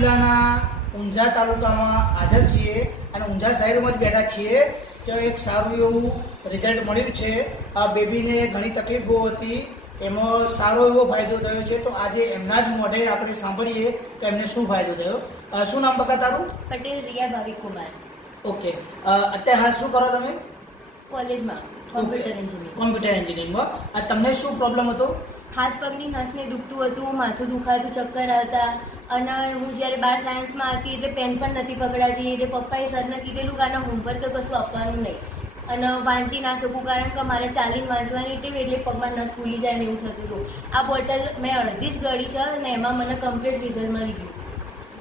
જિલ્લાના ઊંઝા તાલુકામાં હાજર છીએ અને ઊંઝા શહેરમાં જ બેઠા છીએ. તો એક સારું એવું રિઝલ્ટ મળ્યું છે. આ બેબીને ઘણી તકલીફો હતી, એમાં સારો એવો ફાયદો થયો છે. તો આજે એમના જ મોઢે આપણે સાંભળીએ તો એમને શું ફાયદો થયો. શું નામ બકા તારું? પટેલ રિયા ભાવિક કુમાર. ઓકે, અત્યારે હાલ શું કરો તમે? કોલેજમાં કોમ્પ્યુટર એન્જિનિયરિંગ. કોમ્પ્યુટર એન્જિનિયરિંગમાં. તમને શું પ્રોબ્લેમ હતો? હાથ પગની નસને દુખતું હતું, માથું દુખાતું, ચક્કર આવતા. અને હું જ્યારે 12 સાયન્સમાં હતી એટલે પેન પણ નથી પકડાતી. એટલે પપ્પાએ સરને કીધેલું કે આના હોમવર્ક તો કશું આપવાનું નહીં. અને વાંચી ના શકું કારણ કે મારે ચાલીને વાંચવાની ટેવ, એટલે પગમાં નસ ફૂલી જાય ને એવું થતું હતું. આ બોટલ મેં અડધી જ ગળી છે અને એમાં મને કમ્પ્લીટ રિઝલ્ટ મળી ગયું.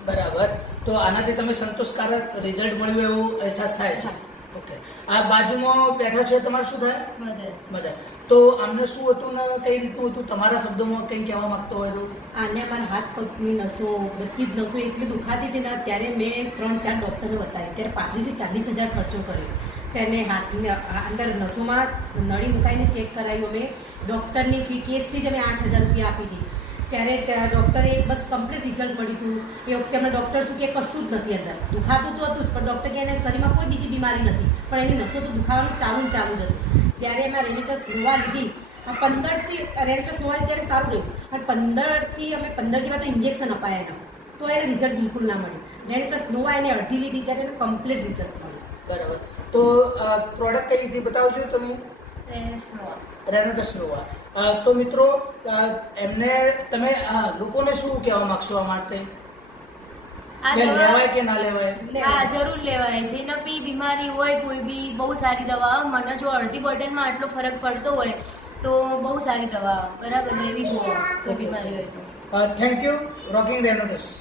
બરાબર. તો આનાથી તમે સંતોષકારક રિઝલ્ટ મળ્યું એવો અહેસાસ થાય છે? ઓકે. આ બાજુમાં બેઠો છે તમારે શું થાય? મદદ. તો આમને શું હતું ને કઈ રીતનું હતું? તમારા શબ્દોમાં કંઈ કહેવા માંગતો હોય તો? આને મારા હાથ પગની નસો, બધી જ નસો એટલી દુખાતી હતી ને ત્યારે મેં 3-4 ડૉક્ટરને બતાવી. ત્યારે 35,000 થી 40,000 ખર્ચો કર્યો. તેને હાથની અંદર નસોમાં નળી મુકાઈને ચેક કરાવ્યું અમે. ડૉક્ટરની ફી, કેસ ફી જ અમે 8,000 રૂપિયા આપી હતી. ત્યારે ડૉક્ટરે બસ કમ્પ્લીટ રિઝલ્ટ મળ્યું હતું. એ વખતે અમને ડૉક્ટર શું કે કશું જ નથી અંદર, દુખાતું તો હતું જ પણ ડૉક્ટર કે એના શરીરમાં કોઈ બીજી બીમારી નથી, પણ એની નસો તો દુખાવાનું ચાલુ જ હતું. જ્યારે એમાં રેનિટસ નોવા લીધી, 15થી રેનિટસ નોવા ત્યારે સારું રહ્યું, અને 15 જેવા તો ઇન્જેક્શન અપાયા એના, તો એને રિઝલ્ટ બિલકુલ ના મળ્યું. રેનિટસ નોવા એને અડધી લીધી ત્યારે એને કમ્પ્લીટ રિઝલ્ટ મળ્યું. બરાબર. તો પ્રોડક્ટ કઈ રીતે બતાવજો તમે? રેનિટસ નોવા. તો મિત્રો, એમને તમે લોકોને શું કહેવા માંગશો આ માટે? આ લેવાય કે ના લેવાય? હા, જરૂર લેવાય. જેને બી બીમારી હોય કોઈ બી, બહુ સારી દવા. મને જો અડધી બોટલમાં આટલો ફરક પડતો હોય તો બહુ સારી દવા બરાબર લેવી જોઈએ કોઈ બીમારી હોય તો. થેન્ક યુ રોકિંગ રેનિટસ.